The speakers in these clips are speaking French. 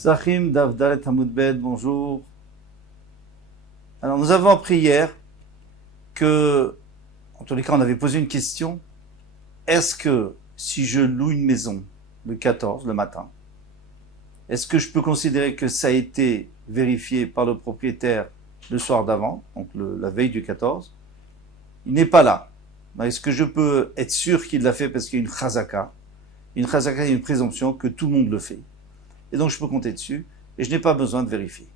Sachim Davdalet Hamoudbed, bonjour. Alors nous avons appris hier que, en tous les cas, on avait posé une question. Est-ce que si je loue une maison le 14, le matin, est-ce que je peux considérer que ça a été vérifié par le propriétaire le soir d'avant, donc la veille du 14? Il n'est pas là. Est-ce que je peux être sûr qu'il l'a fait parce qu'il y a une chazaka? Une chazaka, il y a une présomption que tout le monde le fait. Et donc je peux compter dessus, et je n'ai pas besoin de vérifier.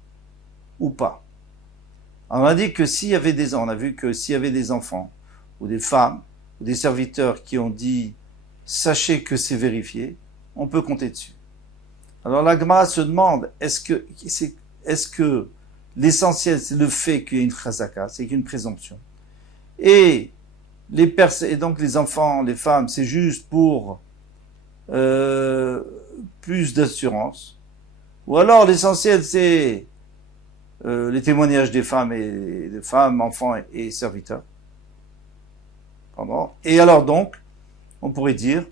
Ou pas. Alors on a dit que s'il y avait on a vu que s'il y avait des enfants, ou des femmes, ou des serviteurs qui ont dit « Sachez que c'est vérifié », on peut compter dessus. Alors la Gemara se demande, est-ce que l'essentiel c'est le fait qu'il y ait une chazaka, c'est qu'il y ait une présomption. Et donc les enfants, les femmes, c'est juste pour plus d'assurance. Ou alors l'essentiel c'est les témoignages des femmes, enfants et serviteurs. Pardon. Et alors donc, on pourrait dire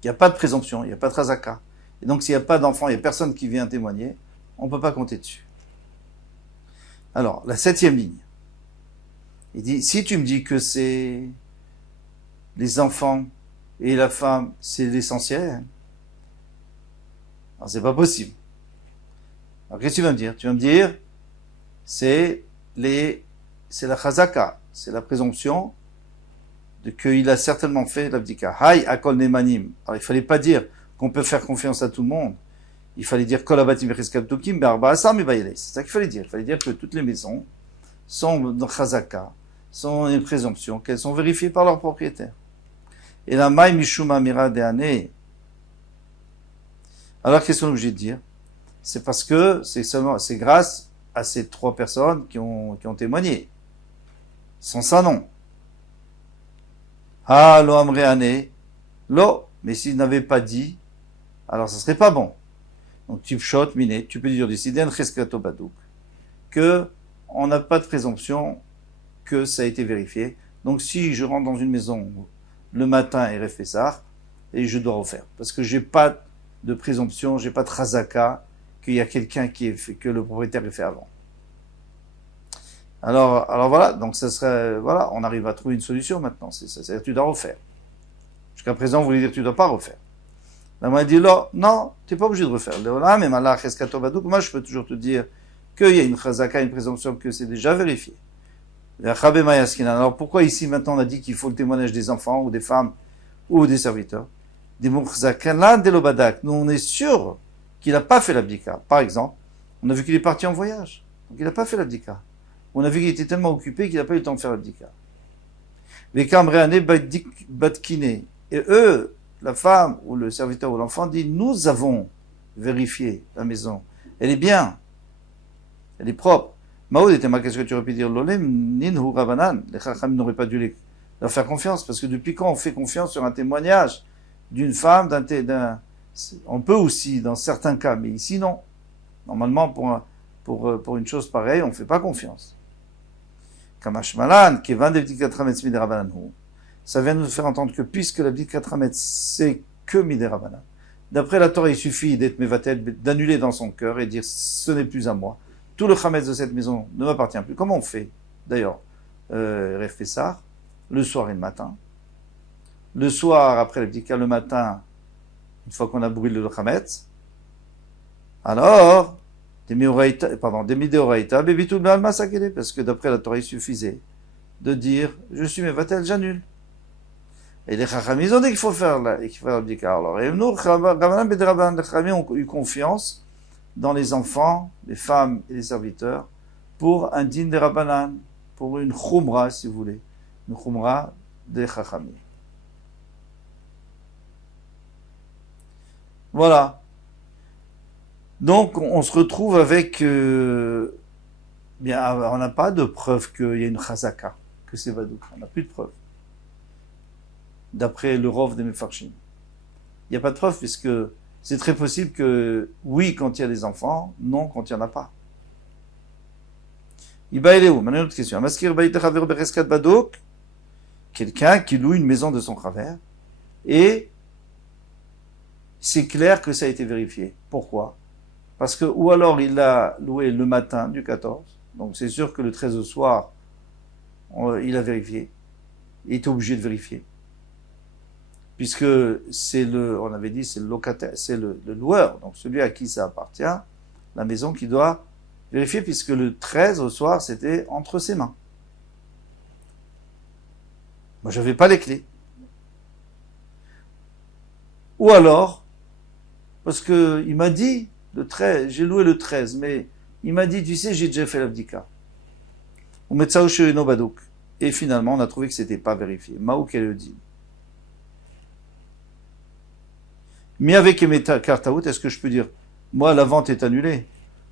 qu'il n'y a pas de présomption, il n'y a pas de chazaka. Et donc s'il n'y a pas d'enfant, il n'y a personne qui vient témoigner, on ne peut pas compter dessus. Alors, la 7e ligne. Il dit, si tu me dis que c'est les enfants et la femme, c'est l'essentiel, alors c'est pas possible. Alors qu'est-ce que tu vas me dire? Tu vas me dire, c'est la chazaka, c'est la présomption de qu'il a certainement fait l'abdika. Hay akol nemanim. Alors il fallait pas dire qu'on peut faire confiance à tout le monde. Il fallait dire kol abatim v'cheskabtukim be'arba'asar mibayles. C'est ça qu'il fallait dire. Il fallait dire que toutes les maisons sont dans chazaka, sont une présomption, qu'elles sont vérifiées par leur propriétaire. Et la maï mishum amira de'ane. Alors qu'est-ce qu'on est obligé de dire? C'est parce que c'est grâce à ces 3 personnes qui ont témoigné. Sans ça, non. Ah, lo amreane, lo, mais s'ils n'avaient pas dit, alors ça serait pas bon. Donc, tipshot, miné, tu peux dire d'ici, den cheskato badouk, que on n'a pas de présomption que ça a été vérifié. Donc, si je rentre dans une maison le matin et Refessar, et je dois refaire. Parce que j'ai pas de présomption, j'ai pas de chazaka, qu'il y a quelqu'un que le propriétaire ait fait avant. Alors voilà, donc ça serait, voilà, on arrive à trouver une solution maintenant, c'est-à-dire tu dois refaire. Jusqu'à présent, vous voulez dire que tu dois pas refaire. La m'a dit, non, tu n'es pas obligé de refaire. Là, mais malach eskato badouk, moi je peux toujours te dire qu'il y a une chazaka, une présomption que c'est déjà vérifié. Alors pourquoi ici maintenant on a dit qu'il faut le témoignage des enfants ou des femmes ou des serviteurs? Nous on est sûr qu'il n'a pas fait l'abdika. Par exemple, on a vu qu'il est parti en voyage, donc il n'a pas fait l'abdika. On a vu qu'il était tellement occupé qu'il n'a pas eu le temps de faire l'abdika. Et eux, la femme ou le serviteur ou l'enfant dit, nous avons vérifié la maison. Elle est bien. Elle est propre. Maoud était ma qu'est-ce que tu aurais pu dire? L'olem, ninhu rabanan. Les chacham n'auraient pas dû leur faire confiance, parce que depuis quand on fait confiance sur un témoignage d'une femme, on peut aussi dans certains cas, mais ici non. Normalement, pour une chose pareille, on ne fait pas confiance. Kamashmalan, Kevan Devdikat Rametz Miderabanan. Ça vient nous faire entendre que puisque la Devdikat Rametz, c'est que Miderabanan. D'après la Torah, il suffit d'être Mevatel, d'annuler dans son cœur et dire ce n'est plus à moi. Tout le Chametz de cette maison ne m'appartient plus. Comment on fait? D'ailleurs, Refessar, le soir et le matin. Le soir, après l'abdika, le matin, une fois qu'on a brûlé le Chametz, alors, des midéoraïta, bébitou b'alma sakele, parce que d'après la Torah, il suffisait de dire, je suis Mevatel, j'annule. Et les Chacham, ils ont dit qu'il faut faire l'abdika. Alors, et nous, les Chacham ont eu confiance dans les enfants, les femmes et les serviteurs, pour un din de Rabbanan, pour une khumra, si vous voulez, une khumra des Chachamim. Voilà. Donc, on se retrouve avec, bien, on n'a pas de preuve qu'il y a une chazaka, que c'est Badouk. On n'a plus de preuve. D'après le Rov des Mefarshim. Il n'y a pas de preuve, puisque c'est très possible que, oui, quand il y a des enfants, non, quand il n'y en a pas. Iba il est où? Maintenant, une autre question. Maskir Baïtachaver Bereskat Badouk, quelqu'un qui loue une maison de son travers, et c'est clair que ça a été vérifié. Pourquoi? Parce que, ou alors il l'a loué le matin du 14, donc c'est sûr que le 13 au soir, il a vérifié. Il est obligé de vérifier. Puisque on avait dit, c'est le locataire, c'est le loueur, donc celui à qui ça appartient, la maison qui doit vérifier, puisque le 13 au soir, c'était entre ses mains. Moi, j'avais pas les clés. Ou alors, parce que il m'a dit, le 13, j'ai loué le 13, mais il m'a dit, tu sais, j'ai déjà fait l'abdika. Et finalement, on a trouvé que c'était pas vérifié. Maouk elle le dit. Mais avec Emeta Kartaout, est-ce que je peux dire, moi, la vente est annulée.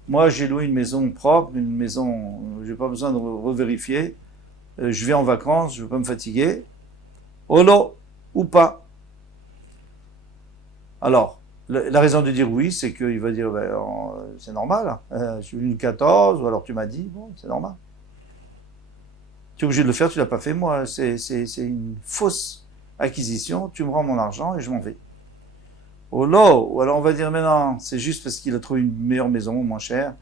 Moi, j'ai loué une maison propre, une maison, j'ai pas besoin de revérifier. Je vais en vacances, je veux pas me fatiguer. Olo, ou pas. Alors, la raison de dire oui, c'est qu'il va dire, ben, c'est normal, je suis venu le 14, ou alors tu m'as dit, bon, c'est normal. Tu es obligé de le faire, tu l'as pas fait, moi, c'est une fausse acquisition, tu me rends mon argent et je m'en vais. Oh là, ou alors on va dire, mais non, c'est juste parce qu'il a trouvé une meilleure maison, moins chère,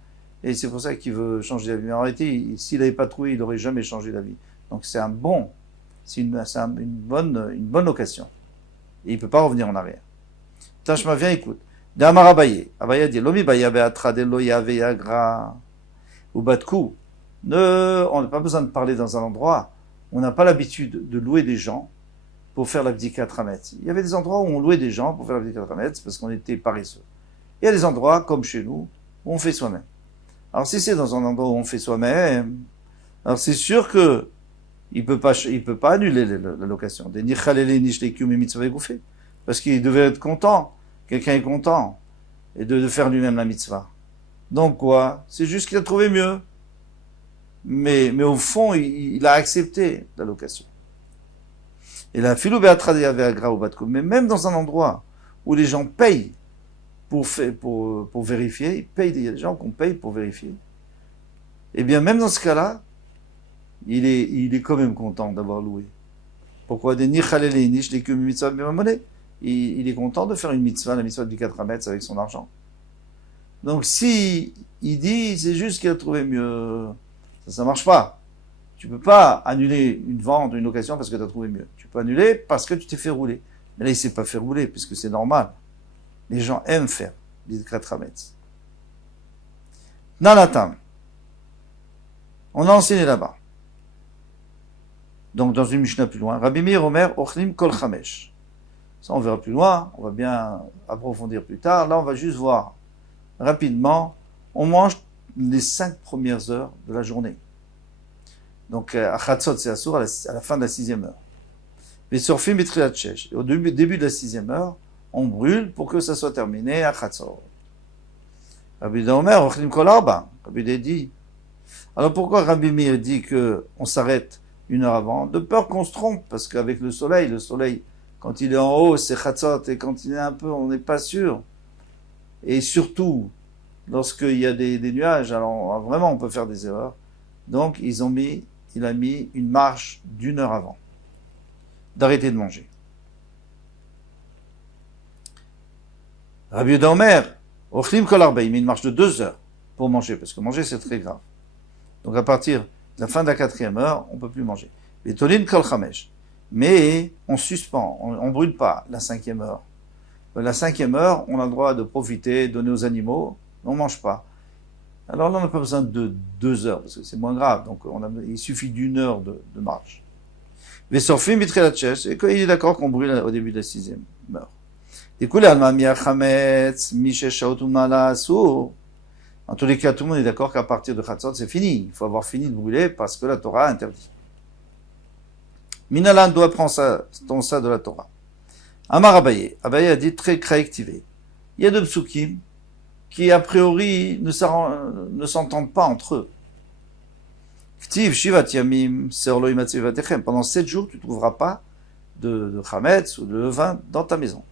et c'est pour ça qu'il veut changer d'avis. Mais en réalité, s'il n'avait pas trouvé, il n'aurait jamais changé d'avis. Donc c'est une bonne location. Et il peut pas revenir en arrière. Tashma, viens, écoute. D'Amar Abaye. Abaye dit, Lomi Baya Beatra de Loya Veyagra. Ou Batkou. On n'a pas besoin de parler dans un endroit. On n'a pas l'habitude de louer des gens pour faire l'abdika Trametz. Il y avait des endroits où on louait des gens pour faire l'abdika Trametz parce qu'on était paresseux. Il y a des endroits, comme chez nous, où on fait soi-même. Alors si c'est dans un endroit où on fait soi-même, alors c'est sûr que il peut pas annuler la location. Des nichalele nishlekium mitzvah gouffé. Parce qu'il devait être content. Quelqu'un est content. Et de faire lui-même la mitzvah. Donc quoi? C'est juste qu'il a trouvé mieux. Mais au fond, il a accepté la location. Et la filou be'atrade aveagra ou batko. Mais même dans un endroit où les gens payent pour vérifier, ils payent, il y a des gens qu'on paye pour vérifier. Eh bien, même dans ce cas-là, il est quand même content d'avoir loué. Pourquoi? Des nichalele nish les kum mitzvah b'mamoneh. Il est content de faire une mitzvah, la mitzvah du 4 mètres avec son argent. Donc si il dit c'est juste qu'il a trouvé mieux, ça marche pas. Tu peux pas annuler une vente, une location parce que tu as trouvé mieux. Tu peux annuler parce que tu t'es fait rouler. Mais là il s'est pas fait rouler puisque c'est normal. Les gens aiment faire des 4 mètres. Nanatam. On a enseigné là-bas. Donc dans une Mishnah plus loin, Rabbi Meir Omer Ochlim Kol Chamesh. Ça, on verra plus loin, on va bien approfondir plus tard. Là, on va juste voir rapidement. On mange les 5 premières heures de la journée. Donc, à Chatzot, c'est Assour, à la fin de la 6e heure. Mais sur Film Bitrilat Shesh, au début de la 6e heure, on brûle pour que ça soit terminé à Chatzot. Rabbi Omer, Ochlim Kol Arba. Rabbi dit. Alors, pourquoi Rabbi Meir dit qu'on s'arrête 1 heure avant? De peur qu'on se trompe, parce qu'avec le soleil, quand il est en haut, c'est Chatzot, et quand il est un peu, on n'est pas sûr. Et surtout, lorsqu'il y a des nuages, alors vraiment, on peut faire des erreurs. Donc, il a mis une marche d'1 heure avant, d'arrêter de manger. Rabbi Yehuda Omer, Ochlim Kol Arba, il met une marche de 2 heures pour manger, parce que manger, c'est très grave. Donc, à partir de la fin de la 4e heure, on peut plus manger. Et Tolin Kol Chamesh. Mais on suspend, on brûle pas la 5e heure. La 5e heure, on a le droit de profiter, donner aux animaux, on mange pas. Alors là, on n'a pas besoin de 2 heures, parce que c'est moins grave, donc il suffit d'1 heure de marche. Mais Sorfim Bitrelatchesh, et il est d'accord qu'on brûle au début de la 6e heure. En tous les cas, tout le monde est d'accord qu'à partir de Chatzot, c'est fini. Il faut avoir fini de brûler parce que la Torah interdit. Minalan doit prendre ça de la Torah. Amar Abaye. Abaye a dit très activé. Il y a 2 psukim qui, a priori, ne s'entendent pas entre eux. Ktiv shivat yamim serlo imatze vatechem. Pendant 7 jours, tu ne trouveras pas de chametz ou de levain dans ta maison.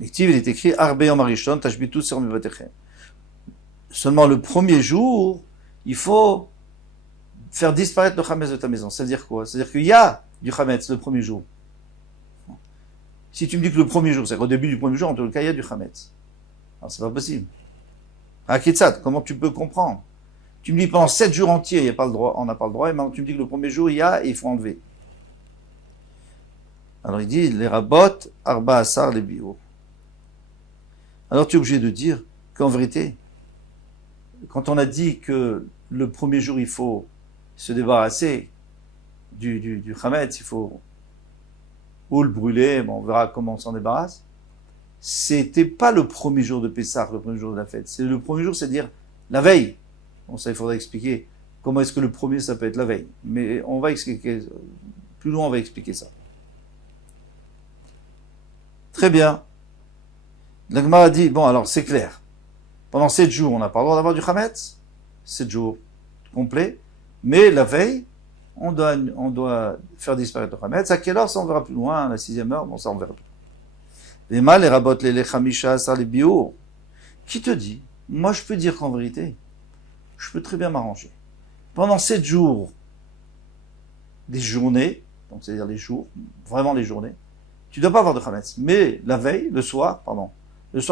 Ktiv, il est écrit Arbeyom Arishon tashbitu serlo vatechem. Seulement le premier jour, il faut faire disparaître le chametz de ta maison. C'est-à-dire quoi? C'est-à-dire qu'il y a du chametz le premier jour. Si tu me dis que le premier jour, c'est-à-dire au début du premier jour, en tout cas, il y a du chametz. Alors c'est pas possible. Akitsat, comment tu peux comprendre? Tu me dis pendant 7 jours entiers, il y a pas le droit, on n'a pas le droit, et maintenant tu me dis que le premier jour il y a et il faut enlever. Alors il dit, les rabot, arba asar, les bio. Alors tu es obligé de dire qu'en vérité, quand on a dit que le premier jour il faut se débarrasser du chametz, il faut ou le brûler, bon, on verra comment on s'en débarrasse. C'était pas le premier jour de Pessah, le premier jour de la fête. C'est le premier jour, c'est-à-dire la veille. Bon, ça, il faudrait expliquer comment est-ce que le premier, ça peut être la veille. Mais on va expliquer, plus loin, on va expliquer ça. Très bien. L'Agma a dit, bon, alors, c'est clair. Pendant 7 jours, on n'a pas le droit d'avoir du chametz. 7 jours complets. Mais la veille, on doit faire disparaître le chametz. À quelle heure, ça, on verra plus loin, à la 6e heure, bon, ça, on verra plus. Les mâles, les rabots, les lechamisha, ça, les bio. Qui te dit? Moi, je peux dire qu'en vérité, je peux très bien m'arranger. Pendant 7 jours, des journées, donc c'est-à-dire les jours, vraiment les journées, tu dois pas avoir de chametz. Mais la veille, le soir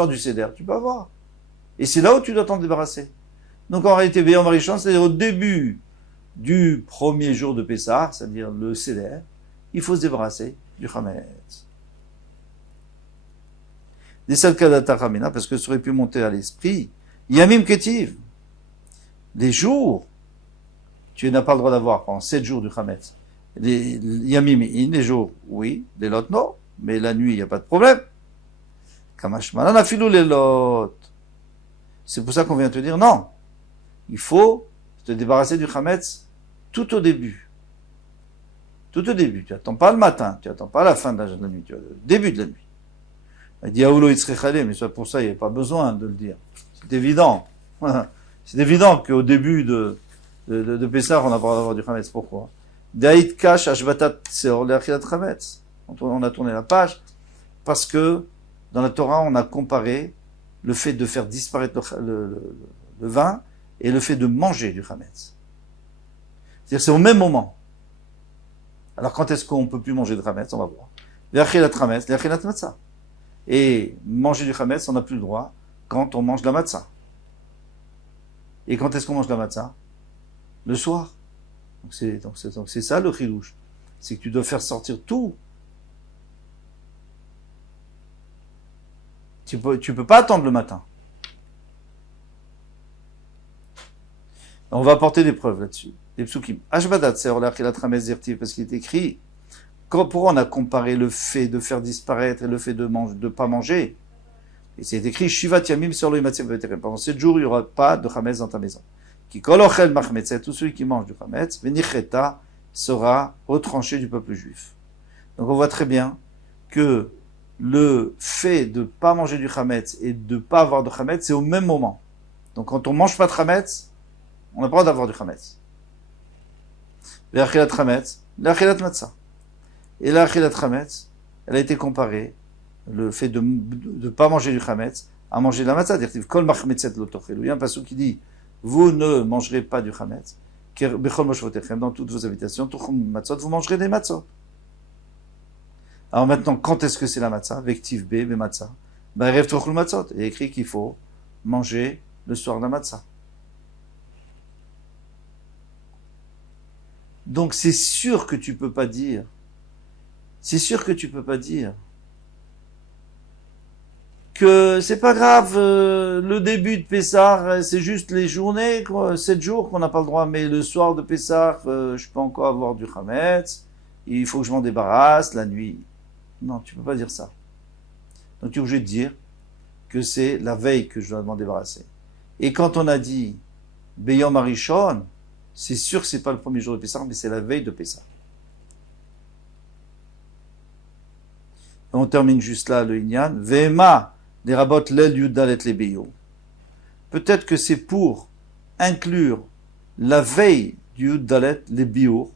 du Seder, tu peux avoir. Et c'est là où tu dois t'en débarrasser. Donc en réalité, Beyom Rishon, c'est-à-dire au début du premier jour de Pessah, c'est-à-dire le Seder, il faut se débarrasser du chametz. Des seuls cas d'Atachamina, parce que ça aurait pu monter à l'esprit, Yamim Ketiv, les jours, tu n'as pas le droit d'avoir pendant 7 jours du chametz. Les Yamim les jours, oui, les lots, non, mais la nuit, il n'y a pas de problème. Kamashmalan afilou les lots. C'est pour ça qu'on vient te dire, non, il faut te débarrasser du chametz tout au début. Tout au début. Tu n'attends pas le matin, tu n'attends pas la fin de la nuit, tu as le début de la nuit. Il dit Aoulo Itzrechale, mais pour ça, il n'y a pas besoin de le dire. C'est évident. C'est évident qu'au début de Pessah, on n'a pas le droit d'avoir du chametz. Pourquoi? Daït Kash Ashbatat Seor Leachilat Chametz. On a tourné la page parce que dans la Torah, on a comparé le fait de faire disparaître le vin et le fait de manger du chametz. C'est-à-dire, c'est au même moment. Alors, quand est-ce qu'on peut plus manger de chametz? On va voir. Leachilat Chametz, Leachilat Matzah. Et manger du chametz, on n'a plus le droit quand on mange la matzah. Et quand est-ce qu'on mange la matzah? Le soir. Donc c'est ça le chilouche. C'est que tu dois faire sortir tout. Tu peux pas attendre le matin. On va apporter des preuves là-dessus. Des psukim. Ashbadat, c'est la tramez dirtiv, parce qu'il est écrit, pourquoi on a comparé le fait de faire disparaître et le fait de pas manger? Et c'est écrit, Shivat Yamim sur le Matzeh Veterem. Pendant 7 jours, il n'y aura pas de chametz dans ta maison. Qui kolochel machmetz, tout celui qui mange du chametz, venicheta sera retranché du peuple juif. Donc on voit très bien que le fait de pas manger du chametz et de pas avoir de chametz, c'est au même moment. Donc quand on mange pas de chametz, on n'a pas le droit d'avoir du chametz. L'achilat chametz, l'achilat matzah. Et l'achilat chametz, elle a été comparée, le fait de ne pas manger du chametz, à manger de la matzah. C'est-à-dire, kol machmetzet lo tochelu. Il y a un passage qui dit, vous ne mangerez pas du chametz, car bechol moshvotechem, dans toutes vos habitations, tuchum matzot, vous mangerez des matzot. Alors maintenant, quand est-ce que c'est la matzah? Vektiv be, be matzah. Ba'erev tuchul matzot. Il est écrit qu'il faut manger le soir de la matzah. Donc c'est sûr que tu peux pas dire, que c'est pas grave, le début de Pessah, c'est juste les journées, 7 jours qu'on n'a pas le droit, mais le soir de Pessah, je peux encore avoir du chametz, il faut que je m'en débarrasse la nuit. Non, tu peux pas dire ça. Donc tu es obligé de dire que c'est la veille que je dois m'en débarrasser. Et quand on a dit Beyom Arishon, c'est sûr que c'est pas le premier jour de Pessah, mais c'est la veille de Pessah. Et on termine juste là le Inyan. Vema des rabot l'el yudalet les beyo. Peut-être que c'est pour inclure la veille du yudalet les bio.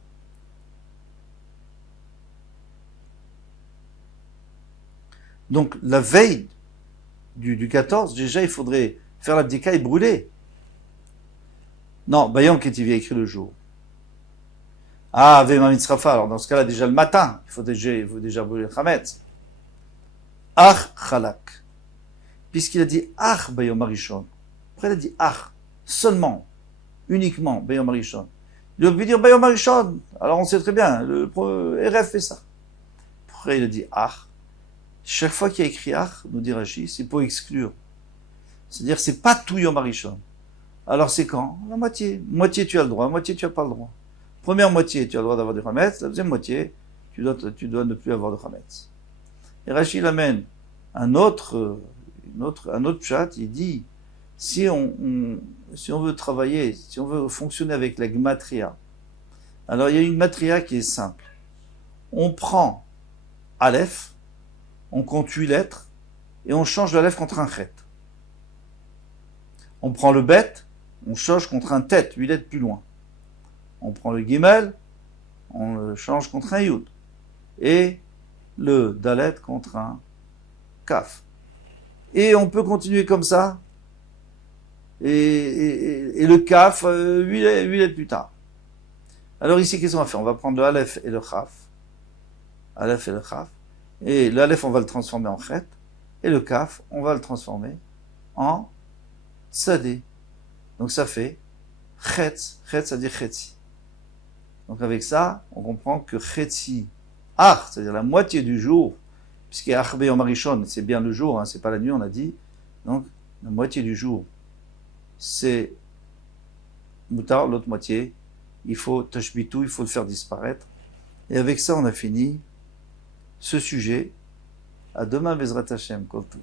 Donc la veille du 14, déjà il faudrait faire l'abdika et brûler. Non, Bayom Ketivi a écrit le jour. Ah, Vema Mitzrafa, alors dans ce cas-là, déjà le matin, il faut déjà brûler le chametz. Ach Chalak. puisqu'il a dit Ach Bayom Arishon. Après, il a dit Ach, seulement, uniquement, Bayom Arishon. Il aurait pu dire Bayom Arishon. Alors on sait très bien, le RF fait ça. Après, il a dit Ach. Chaque fois qu'il y a écrit Ach, nous dit Rashi, c'est pour exclure. C'est-à-dire, c'est pas tout Yom Arishon. Alors c'est quand? La moitié. Moitié tu as le droit, moitié tu n'as pas le droit. Première moitié, tu as le droit d'avoir du Hametz. La deuxième moitié, tu dois ne plus avoir de Hametz. Et Rashi l'amène un autre pshat, il dit, si on veut travailler, si on veut fonctionner avec la Gematria, alors il y a une Gematria qui est simple. On prend Aleph, on compte 8 lettres, et on change l'Aleph contre un Chet. On prend le Bet, on change contre un Tet, 8 lettres plus loin. On prend le Gimel, on le change contre un Yud. Et le Dalet contre un Kaf. Et on peut continuer comme ça. Et le Kaf, 8 lettres plus tard. Alors ici, qu'est-ce qu'on va faire? On va prendre le Aleph et le Chaf. Aleph et le Chaf. Et le Aleph, on va le transformer en Chet. Et le Kaf, on va le transformer en Tzadé. Donc ça fait Chetz. Chetz, ça veut dire Chetzi. Donc avec ça, on comprend que Chetzi, c'est-à-dire la moitié du jour, puisqu'il y a Achbe Yom Arishon, c'est bien le jour, c'est pas la nuit, on a dit. Donc la moitié du jour, c'est Moutar, l'autre moitié, il faut Tashbitu, il faut le faire disparaître. Et avec ça, on a fini ce sujet. À demain, Bezrat Hashem, Kol Tov.